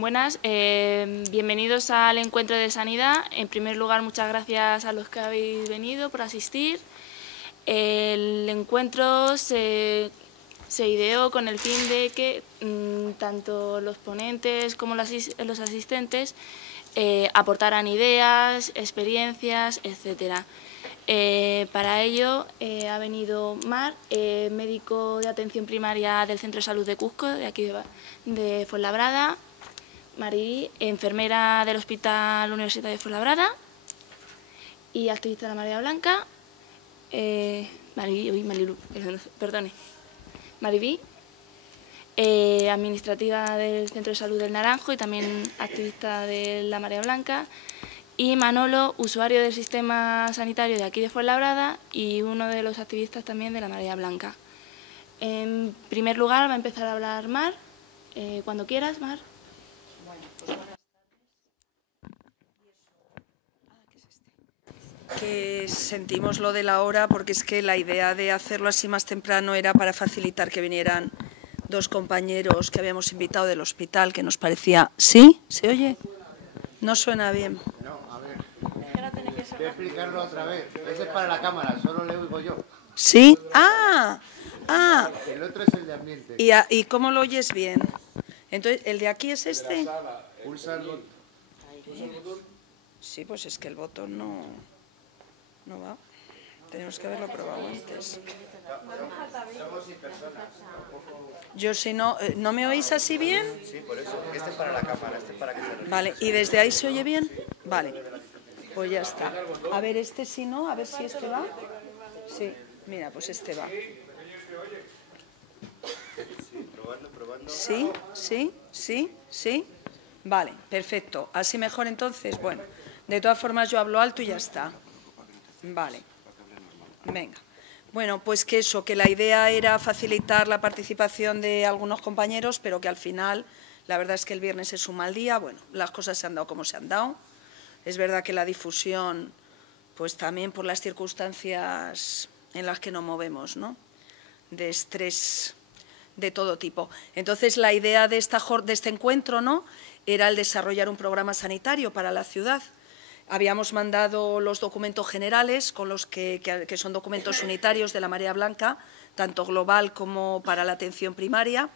Buenas, bienvenidos al Encuentro de Sanidad. En primer lugar, muchas gracias a los que habéis venido por asistir. El encuentro se ideó con el fin de que tanto los ponentes como los asistentes aportaran ideas, experiencias, etc. Para ello ha venido Mar, médico de atención primaria del Centro de Salud de Cusco, de aquí de Fuenlabrada; Mariví, enfermera del Hospital Universitario de Fuenlabrada y activista de la Marea Blanca; Mariví, administrativa del Centro de Salud del Naranjo y también activista de la Marea Blanca; y Manolo, usuario del sistema sanitario de aquí de Fuenlabrada y uno de los activistas también de la Marea Blanca. En primer lugar va a empezar a hablar Mar. Cuando quieras, Mar. Bueno, pues buenas tardes. Que sentimos lo de la hora porque es que la idea de hacerlo así más temprano era para facilitar que vinieran dos compañeros que habíamos invitado del hospital, que nos parecía... ¿Sí? ¿Se oye? No suena bien. No, a ver. Voy a explicarlo otra vez. Ese es para la cámara, solo le oigo yo. ¿Sí? El otro es el de ambiente. ¿Y cómo lo oyes bien? Entonces, ¿el de aquí es este? Pulsa el botón. Sí, pues es que el botón no va. Tenemos que haberlo probado antes. Somos sin personas. Yo si no... ¿No me oís así bien? Sí, por eso. Este es para la cámara, este es para que se registre. Vale, ¿y desde ahí se oye bien? Vale, pues ya está. A ver, este si no, a ver si este va. Sí, mira, pues este va. Sí, probando. Sí. Vale, perfecto. Así mejor entonces. Bueno, de todas formas yo hablo alto y ya está. Vale. Venga. Bueno, pues que eso, que la idea era facilitar la participación de algunos compañeros, pero que al final, la verdad es que el viernes es un mal día. Bueno, las cosas se han dado como se han dado. Es verdad que la difusión, pues también por las circunstancias en las que nos movemos, ¿no? De estrés de todo tipo. Entonces, la idea de este encuentro, ¿no?, era el desarrollar un programa sanitario para la ciudad. Habíamos mandado los documentos generales, con los que son documentos unitarios de la Marea Blanca, tanto global como para la atención primaria.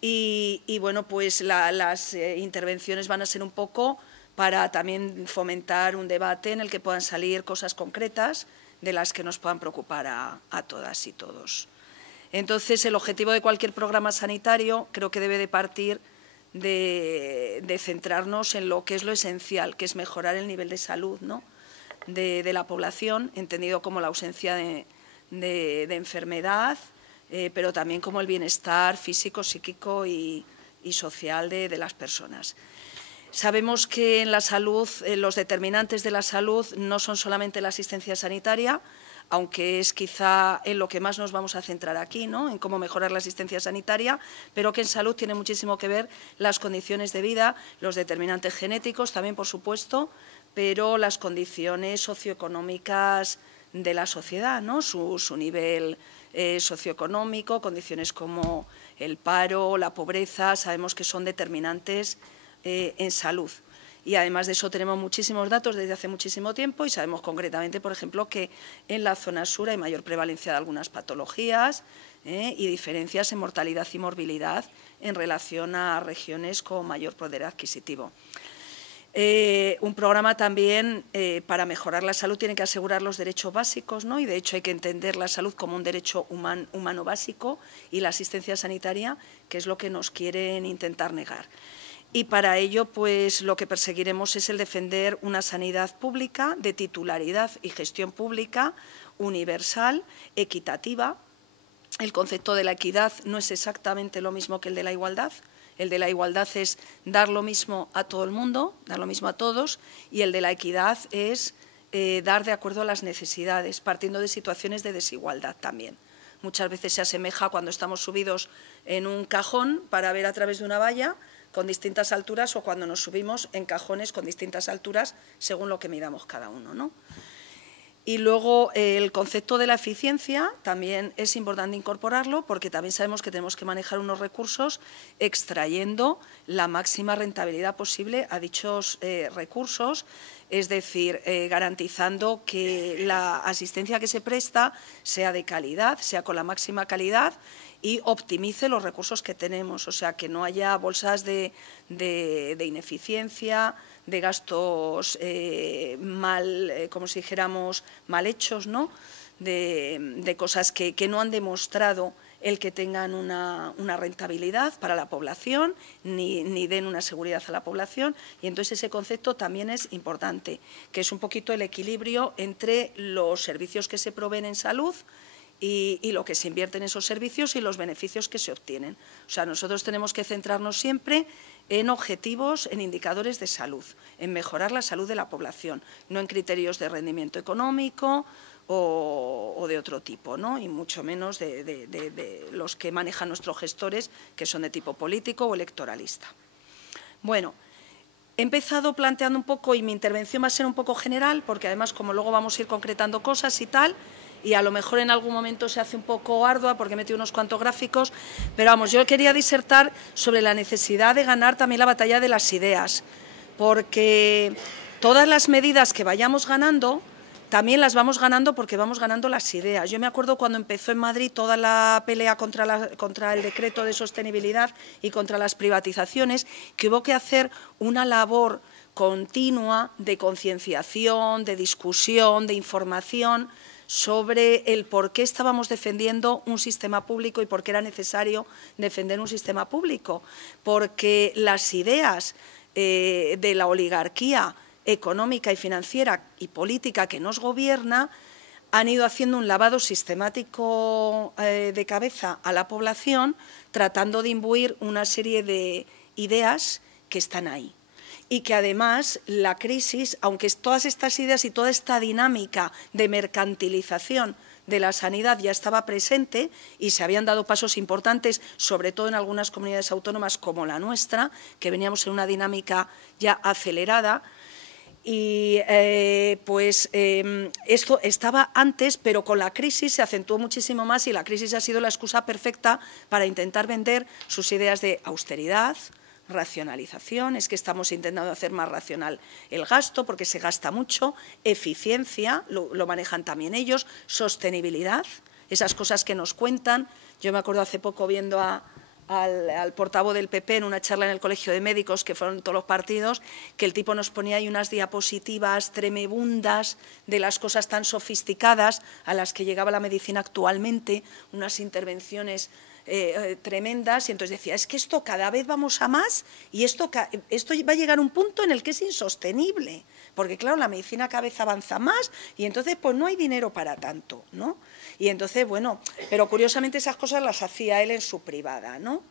Y bueno, pues las intervenciones van a ser un poco para también fomentar un debate en el que puedan salir cosas concretas de las que nos puedan preocupar a todas y todos. Entonces, el objetivo de cualquier programa sanitario creo que debe de partir de centrarnos en lo que es lo esencial, que es mejorar el nivel de salud, ¿no?, de la población, entendido como la ausencia de enfermedad, pero también como el bienestar físico, psíquico y social de las personas. Sabemos que en la salud, los determinantes de la salud no son solamente la asistencia sanitaria, aunque es quizá en lo que más nos vamos a centrar aquí, ¿no?, en cómo mejorar la asistencia sanitaria, pero que en salud tiene muchísimo que ver las condiciones de vida, los determinantes genéticos también, por supuesto, pero las condiciones socioeconómicas de la sociedad, ¿no?, su nivel socioeconómico, condiciones como el paro, la pobreza, sabemos que son determinantes en salud. Y además de eso tenemos muchísimos datos desde hace muchísimo tiempo y sabemos concretamente, por ejemplo, que en la zona sur hay mayor prevalencia de algunas patologías y diferencias en mortalidad y morbilidad en relación a regiones con mayor poder adquisitivo. Un programa también para mejorar la salud tiene que asegurar los derechos básicos, ¿no?, y de hecho hay que entender la salud como un derecho humano básico y la asistencia sanitaria, que es lo que nos quieren intentar negar. Y para ello, pues lo que perseguiremos es el defender una sanidad pública de titularidad y gestión pública, universal, equitativa. El concepto de la equidad no es exactamente lo mismo que el de la igualdad. El de la igualdad es dar lo mismo a todo el mundo, dar lo mismo a todos, y el de la equidad es dar de acuerdo a las necesidades, partiendo de situaciones de desigualdad también. Muchas veces se asemeja cuando estamos subidos en un cajón para ver a través de una valla, con distintas alturas, o cuando nos subimos en cajones con distintas alturas según lo que midamos cada uno, ¿no? Y luego el concepto de la eficiencia también es importante incorporarlo porque también sabemos que tenemos que manejar unos recursos extrayendo la máxima rentabilidad posible a dichos recursos, es decir, garantizando que la asistencia que se presta sea de calidad, sea con la máxima calidad y optimice los recursos que tenemos, o sea, que no haya bolsas de ineficiencia, de gastos como si dijéramos, mal hechos, ¿no? De cosas que no han demostrado el que tengan una rentabilidad para la población, ni den una seguridad a la población, y entonces ese concepto también es importante, que es un poquito el equilibrio entre los servicios que se proveen en salud y lo que se invierte en esos servicios y los beneficios que se obtienen. O sea, nosotros tenemos que centrarnos siempre en objetivos, en indicadores de salud, en mejorar la salud de la población, no en criterios de rendimiento económico o de otro tipo, ¿no? Y mucho menos de los que manejan nuestros gestores, que son de tipo político o electoralista. Bueno, he empezado planteando un poco, y mi intervención va a ser un poco general, porque además como luego vamos a ir concretando cosas y tal, y a lo mejor en algún momento se hace un poco ardua porque he metido unos cuantos gráficos, pero vamos, yo quería disertar sobre la necesidad de ganar también la batalla de las ideas, porque todas las medidas que vayamos ganando, también las vamos ganando porque vamos ganando las ideas. Yo me acuerdo cuando empezó en Madrid toda la pelea contra el decreto de sostenibilidad y contra las privatizaciones, que hubo que hacer una labor continua de concienciación, de discusión, de información, sobre el por qué estábamos defendiendo un sistema público y por qué era necesario defender un sistema público. Porque las ideas de la oligarquía económica y financiera y política que nos gobierna han ido haciendo un lavado sistemático de cabeza a la población, tratando de imbuir una serie de ideas que están ahí. Y que además la crisis, aunque todas estas ideas y toda esta dinámica de mercantilización de la sanidad ya estaba presente y se habían dado pasos importantes, sobre todo en algunas comunidades autónomas como la nuestra, que veníamos en una dinámica ya acelerada, y esto estaba antes, pero con la crisis se acentuó muchísimo más y la crisis ha sido la excusa perfecta para intentar vender sus ideas de austeridad, racionalización, es que estamos intentando hacer más racional el gasto porque se gasta mucho, eficiencia, lo manejan también ellos, sostenibilidad, esas cosas que nos cuentan. Yo me acuerdo hace poco viendo al portavoz del PP en una charla en el Colegio de Médicos, que fueron todos los partidos, que el tipo nos ponía ahí unas diapositivas tremebundas de las cosas tan sofisticadas a las que llegaba la medicina actualmente, unas intervenciones tremendas, y entonces decía, es que esto cada vez vamos a más y esto va a llegar a un punto en el que es insostenible, porque claro, la medicina cada vez avanza más y entonces pues no hay dinero para tanto, ¿no? Y entonces, bueno, pero curiosamente esas cosas las hacía él en su privada, ¿no?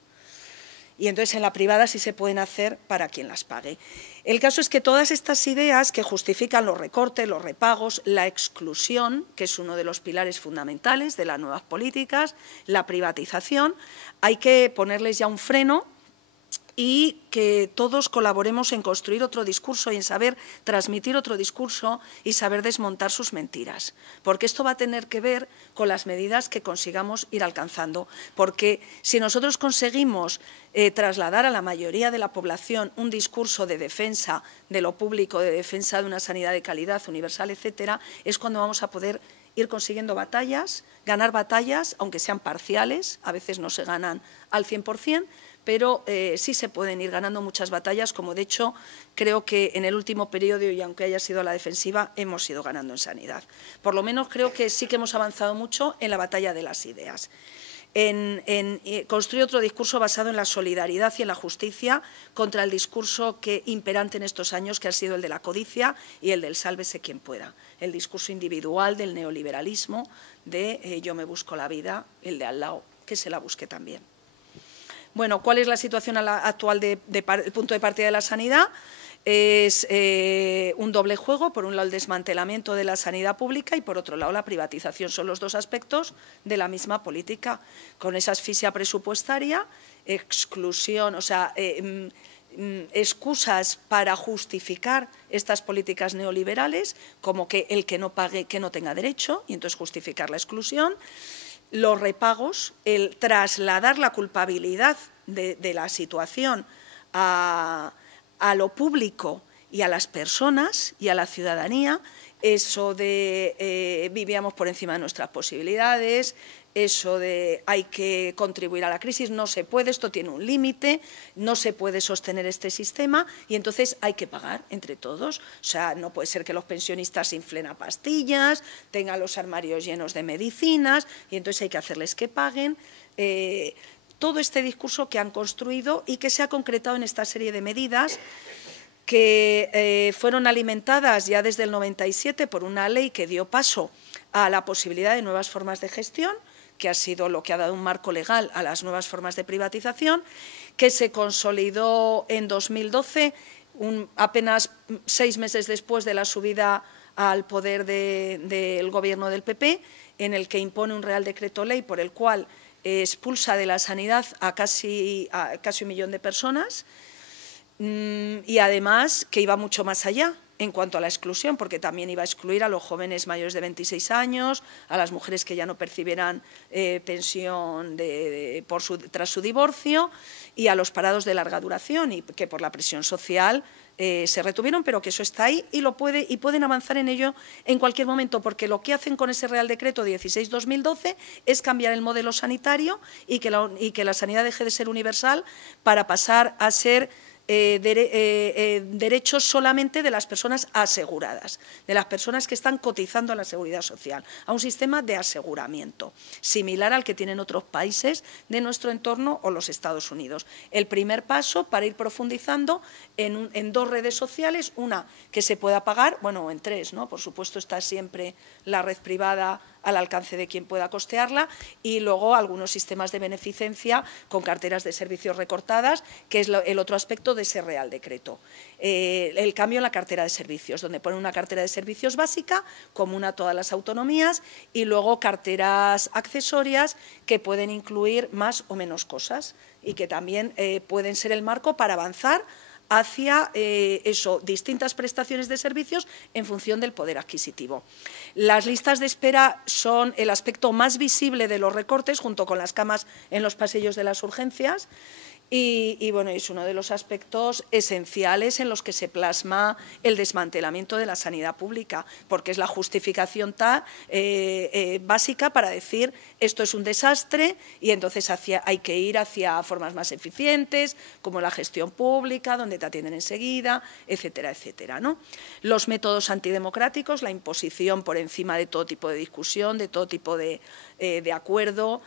Y entonces en la privada sí se pueden hacer para quien las pague. El caso es que todas estas ideas que justifican los recortes, los repagos, la exclusión, que es uno de los pilares fundamentales de las nuevas políticas, la privatización, hay que ponerles ya un freno y que todos colaboremos en construir otro discurso y en saber transmitir otro discurso y saber desmontar sus mentiras. Porque esto va a tener que ver con las medidas que consigamos ir alcanzando. Porque si nosotros conseguimos trasladar a la mayoría de la población un discurso de defensa de lo público, de defensa de una sanidad de calidad universal, etcétera, es cuando vamos a poder ir consiguiendo batallas, ganar batallas, aunque sean parciales, a veces no se ganan al 100%, pero sí se pueden ir ganando muchas batallas, como de hecho creo que en el último periodo, y aunque haya sido a la defensiva, hemos ido ganando en sanidad. Por lo menos creo que sí que hemos avanzado mucho en la batalla de las ideas. En construir otro discurso basado en la solidaridad y en la justicia contra el discurso imperante en estos años, que ha sido el de la codicia y el del sálvese quien pueda. El discurso individual del neoliberalismo, de yo me busco la vida, el de al lado, que se la busque también. Bueno, ¿cuál es la situación actual del punto de partida de la sanidad? Es un doble juego, por un lado el desmantelamiento de la sanidad pública y por otro lado la privatización. Son los dos aspectos de la misma política, con esa asfixia presupuestaria, exclusión, o sea, excusas para justificar estas políticas neoliberales, como que el que no pague, que no tenga derecho, y entonces justificar la exclusión, los repagos, el trasladar la culpabilidad de la situación a lo público y a las personas y a la ciudadanía, eso de vivíamos por encima de nuestras posibilidades, eso de hay que contribuir a la crisis, no se puede, esto tiene un límite, no se puede sostener este sistema y entonces hay que pagar entre todos. O sea, no puede ser que los pensionistas inflen a pastillas, tengan los armarios llenos de medicinas y entonces hay que hacerles que paguen. Todo este discurso que han construido y que se ha concretado en esta serie de medidas que fueron alimentadas ya desde el 97 por una ley que dio paso a la posibilidad de nuevas formas de gestión, que ha sido lo que ha dado un marco legal a las nuevas formas de privatización, que se consolidó en 2012, apenas 6 meses después de la subida al poder del Gobierno del PP, en el que impone un Real Decreto Ley por el cual expulsa de la sanidad a casi 1 millón de personas, y además que iba mucho más allá en cuanto a la exclusión, porque también iba a excluir a los jóvenes mayores de 26 años, a las mujeres que ya no percibieran pensión tras su divorcio y a los parados de larga duración y que por la presión social se retuvieron, pero que eso está ahí y pueden avanzar en ello en cualquier momento, porque lo que hacen con ese Real Decreto 16/2012 es cambiar el modelo sanitario y que la sanidad deje de ser universal para pasar a ser derechos solamente de las personas aseguradas, de las personas que están cotizando a la seguridad social, a un sistema de aseguramiento, similar al que tienen otros países de nuestro entorno o los Estados Unidos. El primer paso para ir profundizando en 2 redes sociales, una que se pueda pagar, bueno, en 3, ¿no? Por supuesto está siempre la red privada al alcance de quien pueda costearla y luego algunos sistemas de beneficencia con carteras de servicios recortadas, que es el otro aspecto de ese Real Decreto. El cambio en la cartera de servicios, donde pone una cartera de servicios básica, común a todas las autonomías, y luego carteras accesorias que pueden incluir más o menos cosas y que también pueden ser el marco para avanzar hacia distintas prestaciones de servicios en función del poder adquisitivo. Las listas de espera son el aspecto más visible de los recortes, junto con las camas en los pasillos de las urgencias, y bueno, es uno de los aspectos esenciales en los que se plasma el desmantelamiento de la sanidad pública, porque es la justificación básica para decir esto es un desastre y entonces hay que ir hacia formas más eficientes, como la gestión pública, donde te atienden enseguida, etcétera, etcétera, ¿no? Los métodos antidemocráticos, la imposición por encima de todo tipo de discusión, de todo tipo de acuerdo,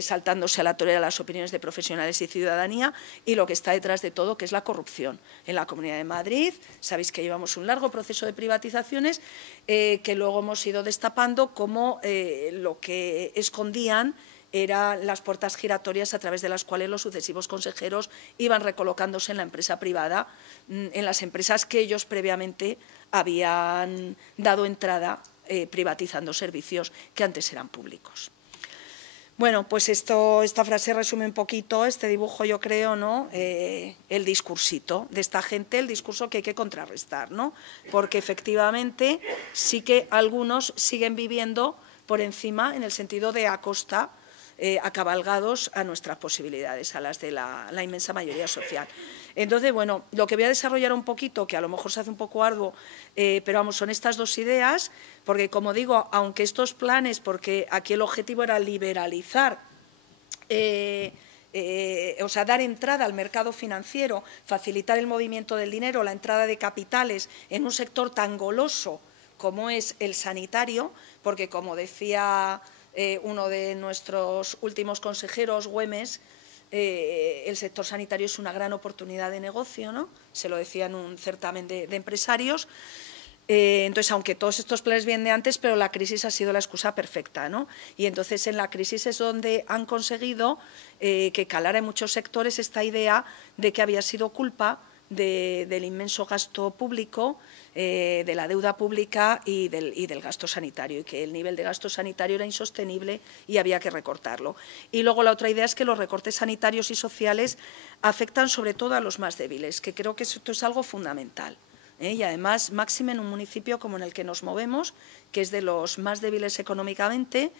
saltándose a la torera las opiniones de profesionales y ciudadanía, y lo que está detrás de todo, que es la corrupción. En la Comunidad de Madrid, sabéis que llevamos un largo proceso de privatizaciones que luego hemos ido destapando como lo que escondían eran las puertas giratorias a través de las cuales los sucesivos consejeros iban recolocándose en la empresa privada, en las empresas que ellos previamente habían dado entrada privatizando servicios que antes eran públicos. Bueno, pues esta frase resume un poquito este dibujo, yo creo, ¿no? El discursito de esta gente, el discurso que hay que contrarrestar, ¿no? Porque efectivamente sí que algunos siguen viviendo por encima, en el sentido de a costa, acabalgados a nuestras posibilidades, a las de la inmensa mayoría social. Entonces, bueno, lo que voy a desarrollar un poquito, que a lo mejor se hace un poco arduo, pero vamos, son estas 2 ideas, porque como digo, aunque estos planes, porque aquí el objetivo era liberalizar, o sea, dar entrada al mercado financiero, facilitar el movimiento del dinero, la entrada de capitales en un sector tan goloso como es el sanitario, porque como decía uno de nuestros últimos consejeros, Güemes, el sector sanitario es una gran oportunidad de negocio, ¿no? Se lo decía en un certamen de empresarios. Entonces, aunque todos estos planes vienen de antes, pero la crisis ha sido la excusa perfecta, ¿no? Y entonces en la crisis es donde han conseguido que calara en muchos sectores esta idea de que había sido culpa del inmenso gasto público, de la deuda pública y del gasto sanitario, y que el nivel de gasto sanitario era insostenible y había que recortarlo. Y luego la otra idea es que los recortes sanitarios y sociales afectan sobre todo a los más débiles, que creo que esto es algo fundamental. Y además, máxime en un municipio como en el que nos movemos, que es de los más débiles económicamente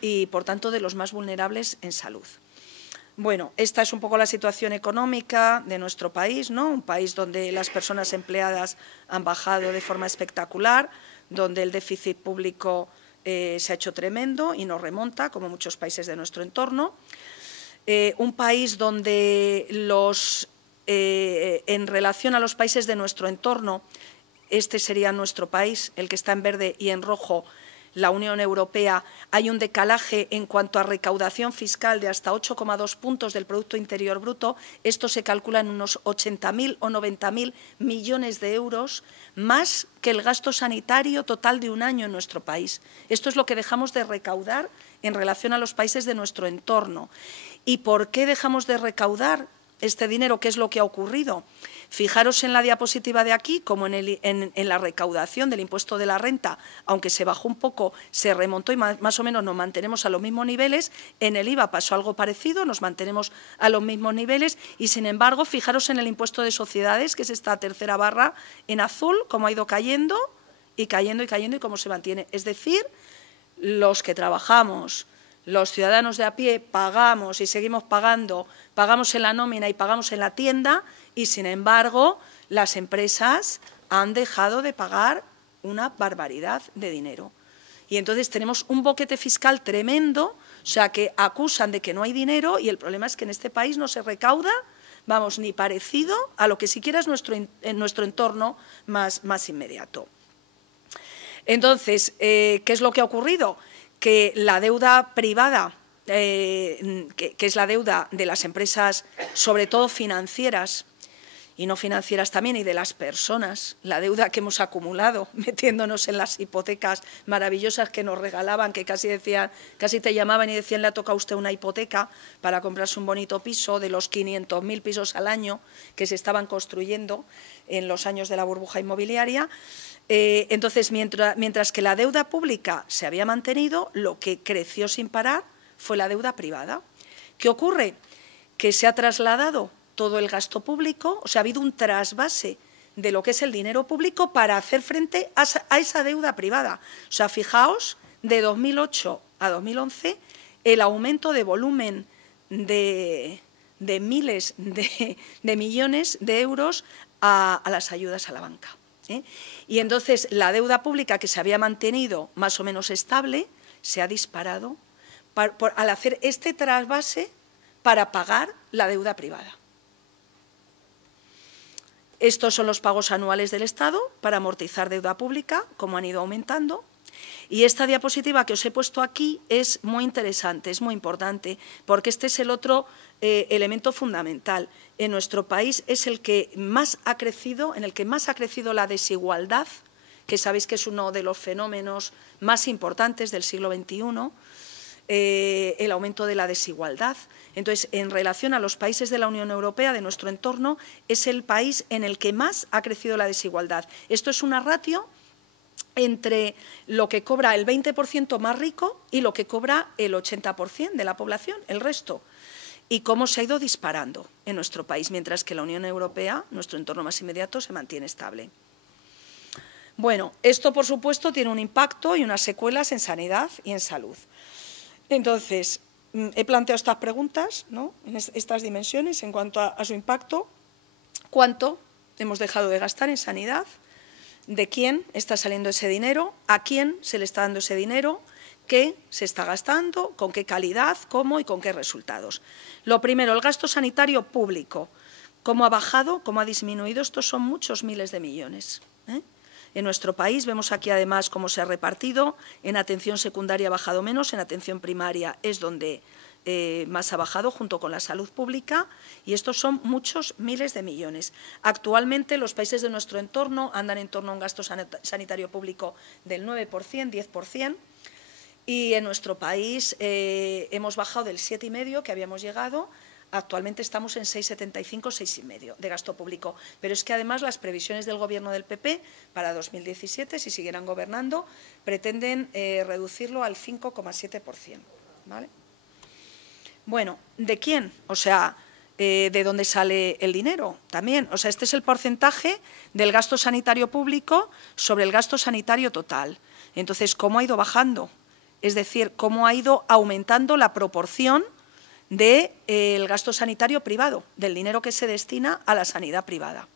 y, por tanto, de los más vulnerables en salud. Bueno, esta es un poco la situación económica de nuestro país, ¿no? Un país donde las personas empleadas han bajado de forma espectacular, donde el déficit público se ha hecho tremendo y no remonta, como muchos países de nuestro entorno. Un país donde en relación a los países de nuestro entorno, este sería nuestro país, el que está en verde y en rojo, la Unión Europea, hay un decalaje en cuanto a recaudación fiscal de hasta 8,2 puntos del Producto Interior Bruto. Esto se calcula en unos 80.000 o 90.000 millones de euros, más que el gasto sanitario total de un año en nuestro país. Esto es lo que dejamos de recaudar en relación a los países de nuestro entorno. ¿Y por qué dejamos de recaudar este dinero? ¿Qué es lo que ha ocurrido? Fijaros en la diapositiva de aquí, como en la recaudación del impuesto de la renta, aunque se bajó un poco, se remontó y más o menos nos mantenemos a los mismos niveles. En el IVA pasó algo parecido, nos mantenemos a los mismos niveles y, sin embargo, fijaros en el impuesto de sociedades, que es esta tercera barra en azul, cómo ha ido cayendo y cayendo y cayendo y cómo se mantiene. Es decir, los que trabajamos, los ciudadanos de a pie, pagamos y seguimos pagando, pagamos en la nómina y pagamos en la tienda y, sin embargo, las empresas han dejado de pagar una barbaridad de dinero. Y entonces tenemos un boquete fiscal tremendo, o sea, que acusan de que no hay dinero y el problema es que en este país no se recauda, vamos, ni parecido a lo que siquiera es nuestro entorno más inmediato. Entonces, ¿qué es lo que ha ocurrido? Que la deuda privada, que es la deuda de las empresas, sobre todo financieras, y no financieras también, y de las personas, la deuda que hemos acumulado metiéndonos en las hipotecas maravillosas que nos regalaban, que casi te llamaban y decían, le ha tocado a usted una hipoteca para comprarse un bonito piso, de los 500.000 pisos al año que se estaban construyendo en los años de la burbuja inmobiliaria. Entonces, mientras que la deuda pública se había mantenido, lo que creció sin parar fue la deuda privada. ¿Qué ocurre? Que se ha trasladado todo el gasto público, o sea, ha habido un trasvase de lo que es el dinero público para hacer frente a esa deuda privada. O sea, fijaos, de 2008 a 2011, el aumento de volumen de miles de millones de euros a las ayudas a la banca. Y entonces la deuda pública, que se había mantenido más o menos estable, se ha disparado al hacer este trasvase para pagar la deuda privada. Estos son los pagos anuales del Estado para amortizar deuda pública, como han ido aumentando. Y esta diapositiva que os he puesto aquí es muy interesante, es muy importante, porque este es el otro elemento fundamental. En nuestro país es el que más ha crecido, en el que más ha crecido la desigualdad, que sabéis que es uno de los fenómenos más importantes del siglo XXI, el aumento de la desigualdad. Entonces, en relación a los países de la Unión Europea, de nuestro entorno, es el país en el que más ha crecido la desigualdad. Esto es una ratio entre lo que cobra el 20% más rico y lo que cobra el 80% de la población, el resto, y cómo se ha ido disparando en nuestro país, mientras que la Unión Europea, nuestro entorno más inmediato, se mantiene estable. Bueno, esto, por supuesto, tiene un impacto y unas secuelas en sanidad y en salud. Entonces, he planteado estas preguntas, ¿no?, en estas dimensiones en cuanto a su impacto. ¿Cuánto hemos dejado de gastar en sanidad? ¿De quién está saliendo ese dinero? ¿A quién se le está dando ese dinero? ¿Qué se está gastando? ¿Con qué calidad? ¿Cómo? ¿Y con qué resultados? Lo primero, el gasto sanitario público. ¿Cómo ha bajado? ¿Cómo ha disminuido? Estos son muchos miles de millones. En nuestro país vemos aquí además cómo se ha repartido. En atención secundaria ha bajado menos, en atención primaria es donde más ha bajado, junto con la salud pública, y estos son muchos miles de millones. Actualmente los países de nuestro entorno andan en torno a un gasto sanitario público del 9%, 10%, y en nuestro país hemos bajado del 7,5% que habíamos llegado Actualmente estamos en 6,75, 6,5 de gasto público. Pero es que además las previsiones del Gobierno del PP para 2017, si siguieran gobernando, pretenden reducirlo al 5,7%. ¿Vale? Bueno, ¿de quién? O sea, ¿de dónde sale el dinero? También, o sea, este es el porcentaje del gasto sanitario público sobre el gasto sanitario total. Entonces, ¿cómo ha ido bajando? Es decir, ¿cómo ha ido aumentando la proporción del gasto sanitario privado, del dinero que se destina a la sanidad privada?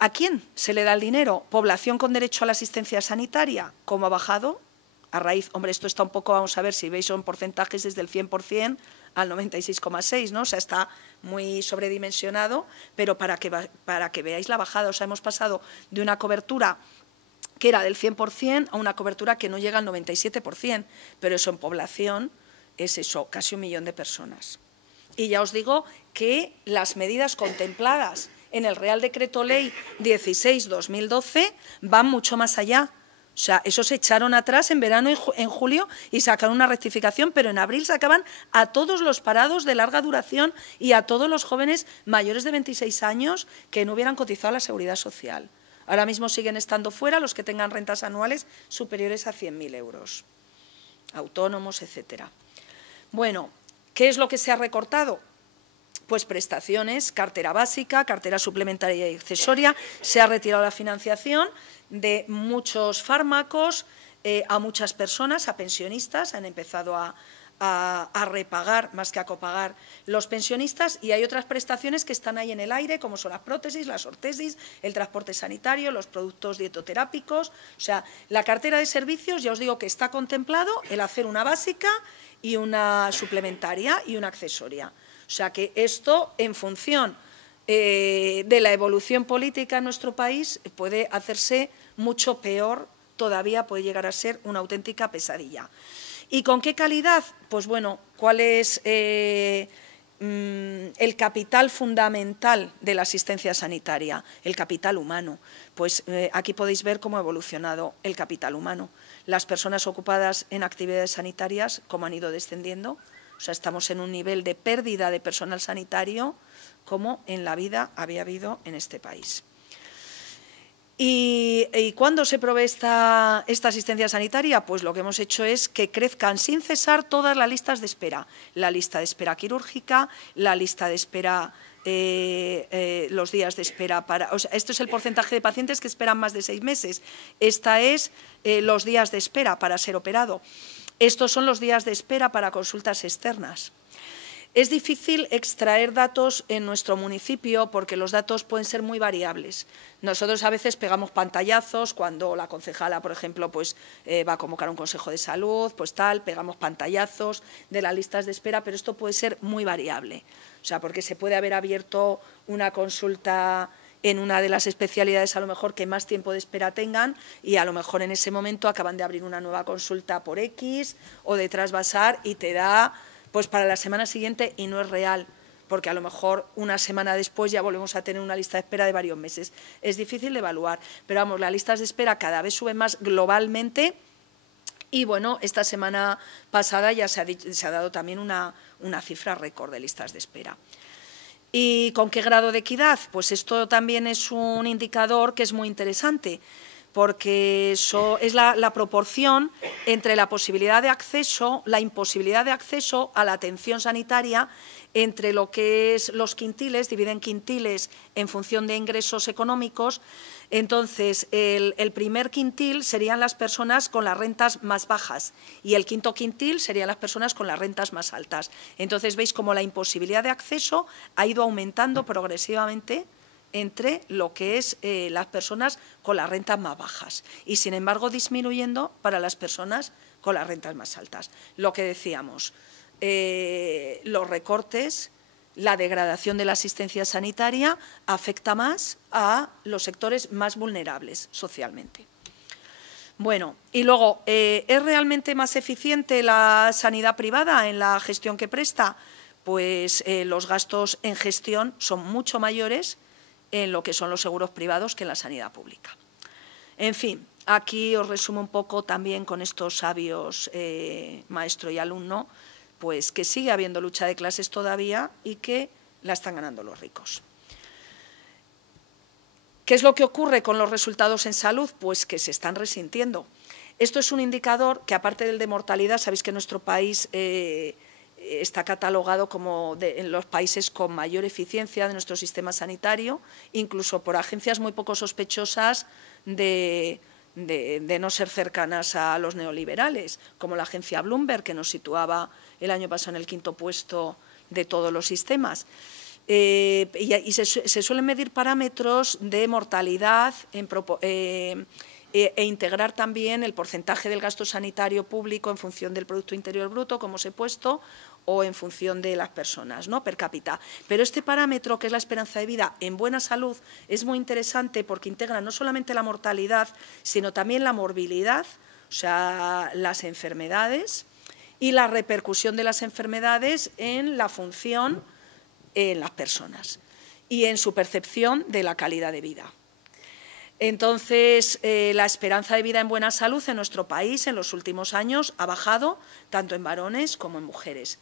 ¿A quién se le da el dinero? Población con derecho a la asistencia sanitaria. ¿Cómo ha bajado? A raíz, hombre, esto está un poco, vamos a ver, si veis son porcentajes desde el 100% al 96,6%, ¿no? O sea, está muy sobredimensionado, pero para que veáis la bajada, o sea, hemos pasado de una cobertura que era del 100% a una cobertura que no llega al 97%, pero eso en población es eso, casi 1 millón de personas. Y ya os digo que las medidas contempladas en el Real Decreto Ley 16/2012 van mucho más allá. O sea, esos se echaron atrás en verano, en julio, y sacaron una rectificación, pero en abril sacaban a todos los parados de larga duración y a todos los jóvenes mayores de 26 años que no hubieran cotizado a la Seguridad Social. Ahora mismo siguen estando fuera los que tengan rentas anuales superiores a 100.000 euros, autónomos, etcétera. Bueno, ¿qué es lo que se ha recortado? Pues prestaciones, cartera básica, cartera suplementaria y accesoria, se ha retirado la financiación de muchos fármacos a muchas personas, a pensionistas, han empezado a repagar más que a copagar los pensionistas, y hay otras prestaciones que están ahí en el aire, como son las prótesis, las ortesis, el transporte sanitario, los productos dietoterápicos. O sea, la cartera de servicios, ya os digo que está contemplado el hacer una básica y una suplementaria y una accesoria. O sea que esto, en función de la evolución política en nuestro país, puede hacerse mucho peor, todavía puede llegar a ser una auténtica pesadilla. ¿Y con qué calidad? Pues bueno, ¿cuál es el capital fundamental de la asistencia sanitaria? El capital humano. Pues aquí podéis ver cómo ha evolucionado el capital humano. Las personas ocupadas en actividades sanitarias, cómo han ido descendiendo. O sea, estamos en un nivel de pérdida de personal sanitario como en la vida había habido en este país. ¿Y cuándo se provee esta asistencia sanitaria? Pues lo que hemos hecho es que crezcan sin cesar todas las listas de espera. La lista de espera quirúrgica, la lista de espera, los días de espera para… O sea, esto es el porcentaje de pacientes que esperan más de 6 meses. Esta es los días de espera para ser operado. Estos son los días de espera para consultas externas. Es difícil extraer datos en nuestro municipio porque los datos pueden ser muy variables. Nosotros a veces pegamos pantallazos cuando la concejala, por ejemplo, pues, va a convocar un consejo de salud, pues tal, pegamos pantallazos de las listas de espera, pero esto puede ser muy variable. O sea, porque se puede haber abierto una consulta en una de las especialidades a lo mejor que más tiempo de espera tengan y a lo mejor en ese momento acaban de abrir una nueva consulta por X o de trasvasar y te da pues para la semana siguiente y no es real, porque a lo mejor una semana después ya volvemos a tener una lista de espera de varios meses. Es difícil de evaluar, pero vamos, las listas de espera cada vez suben más globalmente y bueno, esta semana pasada ya se ha dado también una cifra récord de listas de espera. ¿Y con qué grado de equidad? Pues esto también es un indicador que es muy interesante, porque eso es la proporción entre la posibilidad de acceso, la imposibilidad de acceso a la atención sanitaria entre lo que es los quintiles, dividen quintiles en función de ingresos económicos. Entonces, el primer quintil serían las personas con las rentas más bajas y el quinto quintil serían las personas con las rentas más altas. Entonces, veis cómo la imposibilidad de acceso ha ido aumentando progresivamente entre lo que es las personas con las rentas más bajas y, sin embargo, disminuyendo para las personas con las rentas más altas. Lo que decíamos, los recortes, la degradación de la asistencia sanitaria afecta más a los sectores más vulnerables socialmente. Bueno, y luego, ¿es realmente más eficiente la sanidad privada en la gestión que presta? Pues los gastos en gestión son mucho mayores en lo que son los seguros privados que en la sanidad pública. En fin, aquí os resumo un poco también con estos sabios maestro y alumno, pues que sigue habiendo lucha de clases todavía y que la están ganando los ricos. ¿Qué es lo que ocurre con los resultados en salud? Pues que se están resintiendo. Esto es un indicador que, aparte del de mortalidad, sabéis que nuestro país está catalogado como en los países con mayor eficiencia de nuestro sistema sanitario, incluso por agencias muy poco sospechosas de no ser cercanas a los neoliberales, como la agencia Bloomberg, que nos situaba el año pasado en el 5º puesto de todos los sistemas. Y se suelen medir parámetros de mortalidad e integrar también el porcentaje del gasto sanitario público en función del Producto Interior Bruto, como os he puesto, o en función de las personas, ¿no?, per cápita. Pero este parámetro, que es la esperanza de vida en buena salud, es muy interesante porque integra no solamente la mortalidad, sino también la morbilidad, o sea, las enfermedades y la repercusión de las enfermedades en la función en las personas y en su percepción de la calidad de vida. Entonces, la esperanza de vida en buena salud en nuestro país en los últimos años ha bajado tanto en varones como en mujeres.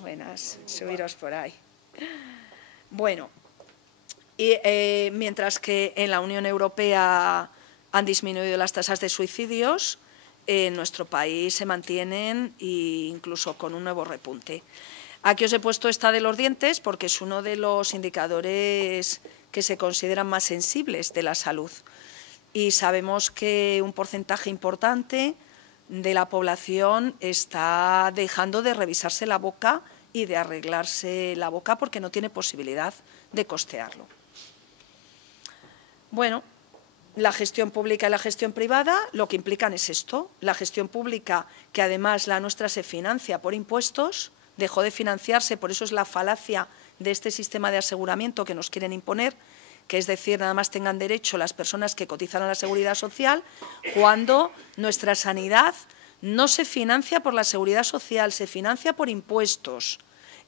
Buenas, subiros por ahí. Bueno, y, mientras que en la Unión Europea han disminuido las tasas de suicidios, en nuestro país se mantienen e incluso con un nuevo repunte. Aquí os he puesto esta de los dientes porque es uno de los indicadores que se consideran más sensibles de la salud. Y sabemos que un porcentaje importante de la población está dejando de revisarse la boca y de arreglarse la boca porque no tiene posibilidad de costearlo. Bueno, la gestión pública y la gestión privada lo que implican es esto. La gestión pública, que además la nuestra se financia por impuestos, dejó de financiarse, por eso es la falacia de este sistema de aseguramiento que nos quieren imponer, que es decir, nada más tengan derecho las personas que cotizan a la Seguridad Social, cuando nuestra sanidad no se financia por la Seguridad Social, se financia por impuestos.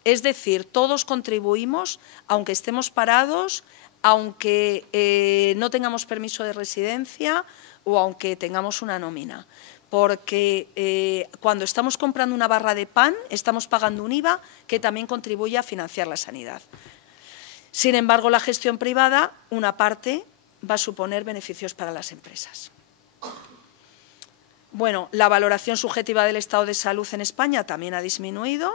Es decir, todos contribuimos, aunque estemos parados, aunque no tengamos permiso de residencia o aunque tengamos una nómina. Porque cuando estamos comprando una barra de pan, estamos pagando un IVA que también contribuye a financiar la sanidad. Sin embargo, la gestión privada, una parte, va a suponer beneficios para las empresas. Bueno, la valoración subjetiva del estado de salud en España también ha disminuido,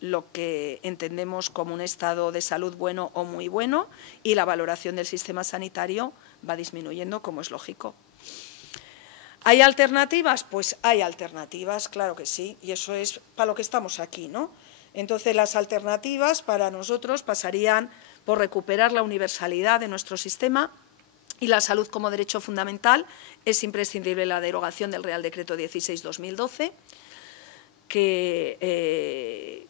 lo que entendemos como un estado de salud bueno o muy bueno, y la valoración del sistema sanitario va disminuyendo, como es lógico. ¿Hay alternativas? Pues hay alternativas, claro que sí, y eso es para lo que estamos aquí, ¿no? Entonces, las alternativas para nosotros pasarían por recuperar la universalidad de nuestro sistema y la salud como derecho fundamental. Es imprescindible la derogación del Real Decreto 16/2012, que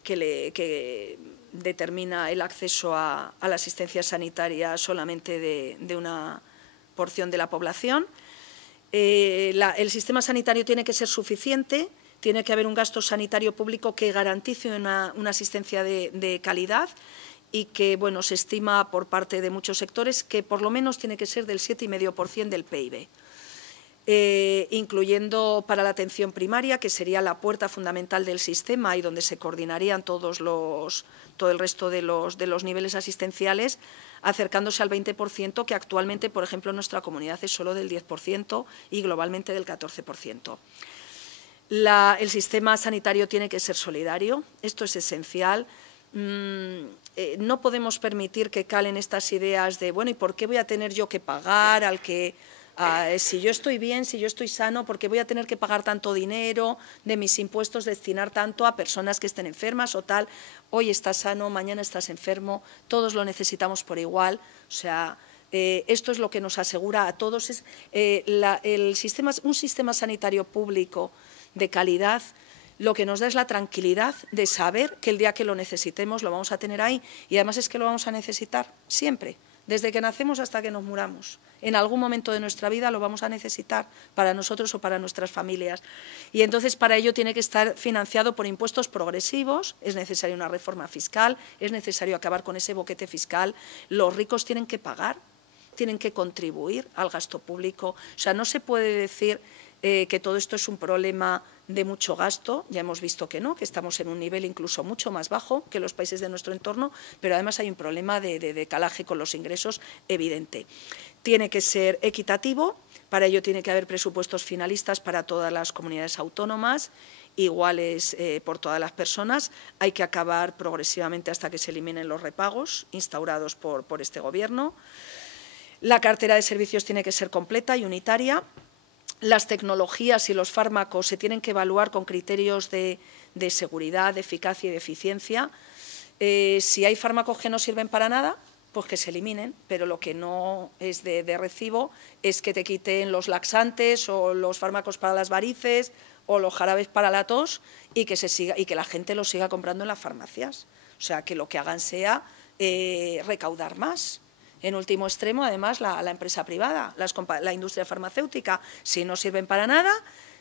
determina el acceso a la asistencia sanitaria solamente de una porción de la población. El sistema sanitario tiene que ser suficiente, tiene que haber un gasto sanitario público que garantice una asistencia de calidad y que, bueno, se estima por parte de muchos sectores que por lo menos tiene que ser del 7,5% del PIB, incluyendo para la atención primaria, que sería la puerta fundamental del sistema y donde se coordinarían todo el resto de los niveles asistenciales, acercándose al 20%, que actualmente, por ejemplo, en nuestra comunidad es solo del 10% y globalmente del 14%. El sistema sanitario tiene que ser solidario, esto es esencial. No podemos permitir que calen estas ideas de, bueno, ¿y por qué voy a tener yo que pagar al que, si yo estoy bien, si yo estoy sano, por qué voy a tener que pagar tanto dinero de mis impuestos, destinar tanto a personas que estén enfermas o tal? Hoy estás sano, mañana estás enfermo, todos lo necesitamos por igual, o sea, esto es lo que nos asegura a todos. Un sistema sanitario público de calidad lo que nos da es la tranquilidad de saber que el día que lo necesitemos lo vamos a tener ahí, y además es que lo vamos a necesitar siempre, desde que nacemos hasta que nos muramos. En algún momento de nuestra vida lo vamos a necesitar para nosotros o para nuestras familias. Y entonces para ello tiene que estar financiado por impuestos progresivos, es necesaria una reforma fiscal, es necesario acabar con ese boquete fiscal. Los ricos tienen que pagar, tienen que contribuir al gasto público. O sea, no se puede decir que todo esto es un problema de mucho gasto, ya hemos visto que no, que estamos en un nivel incluso mucho más bajo que los países de nuestro entorno, pero además hay un problema de calaje con los ingresos evidente. Tiene que ser equitativo, para ello tiene que haber presupuestos finalistas para todas las comunidades autónomas, iguales por todas las personas. Hay que acabar progresivamente hasta que se eliminen los repagos instaurados por este Gobierno. La cartera de servicios tiene que ser completa y unitaria. Las tecnologías y los fármacos se tienen que evaluar con criterios de seguridad, de eficacia y de eficiencia. Si hay fármacos que no sirven para nada, pues que se eliminen, pero lo que no es de recibo es que te quiten los laxantes o los fármacos para las varices o los jarabes para la tos y que la gente los siga comprando en las farmacias. O sea, que lo que hagan sea recaudar más. En último extremo, además, la empresa privada, la industria farmacéutica, si no sirven para nada,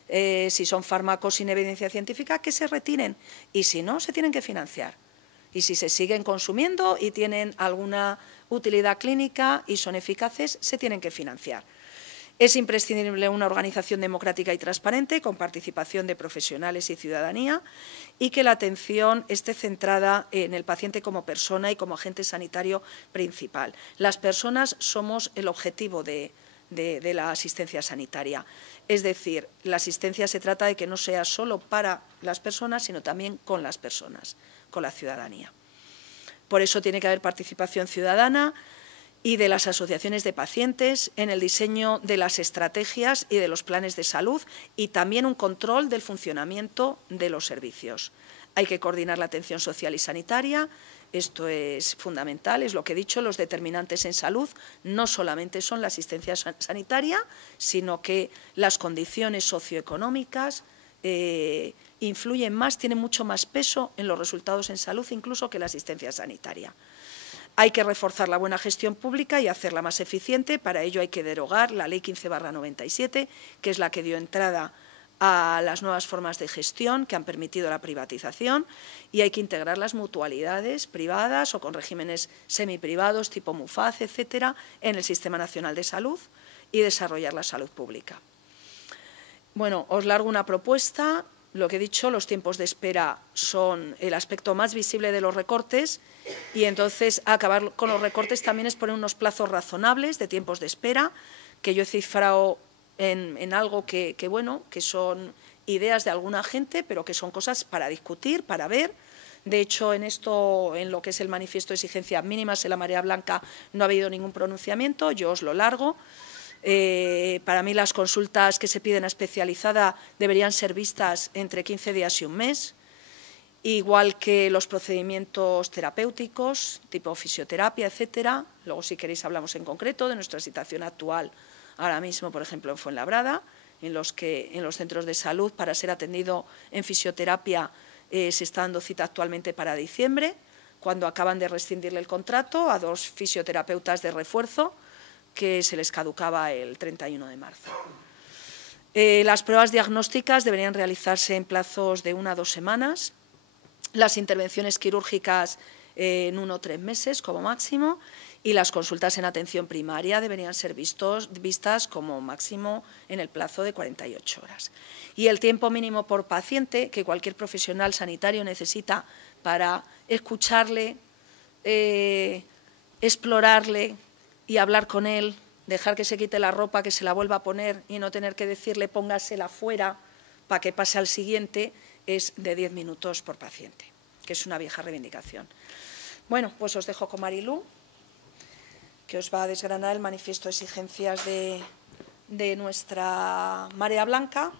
si son fármacos sin evidencia científica, que se retiren. Y si no, se tienen que financiar. Y si se siguen consumiendo y tienen alguna utilidad clínica y son eficaces, se tienen que financiar. Es imprescindible una organización democrática y transparente con participación de profesionales y ciudadanía y que la atención esté centrada en el paciente como persona y como agente sanitario principal. Las personas somos el objetivo de la asistencia sanitaria. Es decir, la asistencia se trata de que no sea solo para las personas, sino también con las personas, con la ciudadanía. Por eso tiene que haber participación ciudadana y de las asociaciones de pacientes en el diseño de las estrategias y de los planes de salud y también un control del funcionamiento de los servicios. Hay que coordinar la atención social y sanitaria, esto es fundamental, es lo que he dicho, los determinantes en salud no solamente son la asistencia sanitaria, sino que las condiciones socioeconómicas influyen más, tienen mucho más peso en los resultados en salud incluso que la asistencia sanitaria. Hay que reforzar la buena gestión pública y hacerla más eficiente. Para ello hay que derogar la Ley 15/97, que es la que dio entrada a las nuevas formas de gestión que han permitido la privatización, y hay que integrar las mutualidades privadas o con regímenes semiprivados tipo MUFAD, etcétera, en el Sistema Nacional de Salud y desarrollar la salud pública. Bueno, os largo una propuesta. Lo que he dicho, los tiempos de espera son el aspecto más visible de los recortes y entonces acabar con los recortes también es poner unos plazos razonables de tiempos de espera, que yo he cifrado en algo que son ideas de alguna gente, pero que son cosas para discutir, para ver. De hecho, en lo que es el manifiesto de exigencias mínimas en la Marea Blanca no ha habido ningún pronunciamiento, yo os lo largo. Para mí las consultas que se piden a especializada deberían ser vistas entre 15 días y un mes, igual que los procedimientos terapéuticos, tipo fisioterapia, etcétera. Luego, si queréis, hablamos en concreto de nuestra situación actual ahora mismo, por ejemplo, en Fuenlabrada, en los centros de salud para ser atendido en fisioterapia se está dando cita actualmente para diciembre, cuando acaban de rescindirle el contrato a 2 fisioterapeutas de refuerzo, que se les caducaba el 31 de marzo. Las pruebas diagnósticas deberían realizarse en plazos de 1 a 2 semanas, las intervenciones quirúrgicas en 1 o 3 meses como máximo y las consultas en atención primaria deberían ser vistas como máximo en el plazo de 48 horas. Y el tiempo mínimo por paciente que cualquier profesional sanitario necesita para escucharle, explorarle y hablar con él, dejar que se quite la ropa, que se la vuelva a poner y no tener que decirle póngasela fuera para que pase al siguiente, es de 10 minutos por paciente, que es una vieja reivindicación. Bueno, pues os dejo con Marilú, que os va a desgranar el manifiesto de exigencias de nuestra Marea Blanca.